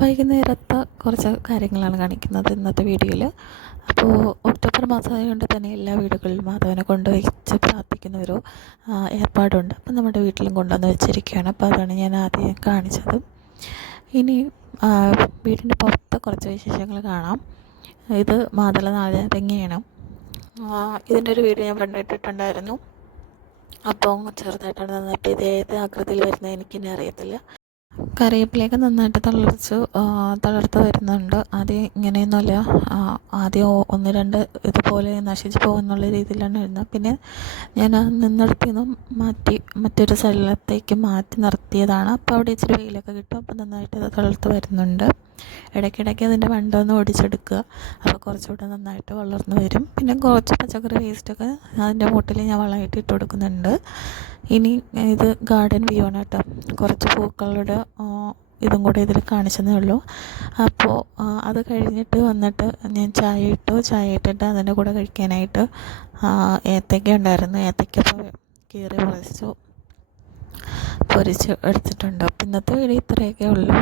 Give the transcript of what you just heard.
വൈകുന്നേരത്തെ കുറച്ച് കാര്യങ്ങളാണ് കാണിക്കുന്നത് ഇന്നത്തെ വീഡിയോയിൽ. അപ്പോൾ ഒക്ടോബർ മാസമായതുകൊണ്ട് തന്നെ എല്ലാ വീടുകളിലും മാധവനെ കൊണ്ടുവച്ച് പ്രാർത്ഥിക്കുന്ന ഒരു ഏർപ്പാടുണ്ട്. അപ്പം നമ്മുടെ വീട്ടിലും കൊണ്ടുവന്ന് വെച്ചിരിക്കുകയാണ്. അപ്പോൾ അതാണ് ഞാൻ ആദ്യം കാണിച്ചത്. ഇനി വീടിൻ്റെ പുറത്തെ കുറച്ച് വിശേഷങ്ങൾ കാണാം. ഇത് മാതള നാരങ്ങയാണ്. ഇതിൻ്റെ ഒരു വീഡിയോ ഞാൻ കണ്ടിട്ടുണ്ടായിരുന്നു. അപ്പോൾ ചെറുതായിട്ടാണ് നന്നായിട്ട് ഏത് ആകൃതിയിൽ വരുന്നത് എനിക്കിനി അറിയത്തില്ല. കറിവേപ്പിലയൊക്കെ നന്നായിട്ട് തളർത്ത് വരുന്നുണ്ട്. ആദ്യം ഇങ്ങനെയൊന്നുമല്ല, ആദ്യം 1-2 ഇതുപോലെ നശിച്ചു പോകുന്നുള്ള രീതിയിലാണ് വരുന്നത്. പിന്നെ ഞാൻ നിന്നിടത്തു നിന്നും മാറ്റി മറ്റൊരു സ്ഥലത്തേക്ക് മാറ്റി നിർത്തിയതാണ്. അപ്പോൾ അവിടെ ഇച്ചിരി വെയിലൊക്കെ കിട്ടും. അപ്പോൾ നന്നായിട്ട് ഇത് തളർത്ത് വരുന്നുണ്ട്. ഇടയ്ക്കിടയ്ക്ക് അതിൻ്റെ വണ്ടൊന്ന് ഒടിച്ചെടുക്കുക. അപ്പോൾ കുറച്ചുകൂടെ നന്നായിട്ട് വളർന്നു വരും. പിന്നെ കുറച്ച് പച്ചക്കറി വേസ്റ്റൊക്കെ അതിൻ്റെ മൂട്ടിൽ ഞാൻ വളമായിട്ട് ഇട്ട് കൊടുക്കുന്നുണ്ട്. ഇനി ഇത് ഗാർഡൻ വ്യൂ ആണ് കേട്ടോ. കുറച്ച് പൂക്കളുടെ ഇതും കൂടെ ഇതിൽ കാണിച്ചതേ ഉള്ളൂ. അപ്പോൾ അത് കഴിഞ്ഞിട്ട് വന്നിട്ട് ഞാൻ ചായ ഇട്ടിട്ട് അതിൻ്റെ കൂടെ കഴിക്കാനായിട്ട് ഏത്തയ്ക്ക ഉണ്ടായിരുന്നു. ഏത്തയ്ക്ക കീറി പൊരിച്ച് എടുത്തിട്ടുണ്ട്. അപ്പോൾ ഇന്നത്തെ വീഡിയോ ഇത്രയൊക്കെ ഉള്ളൂ.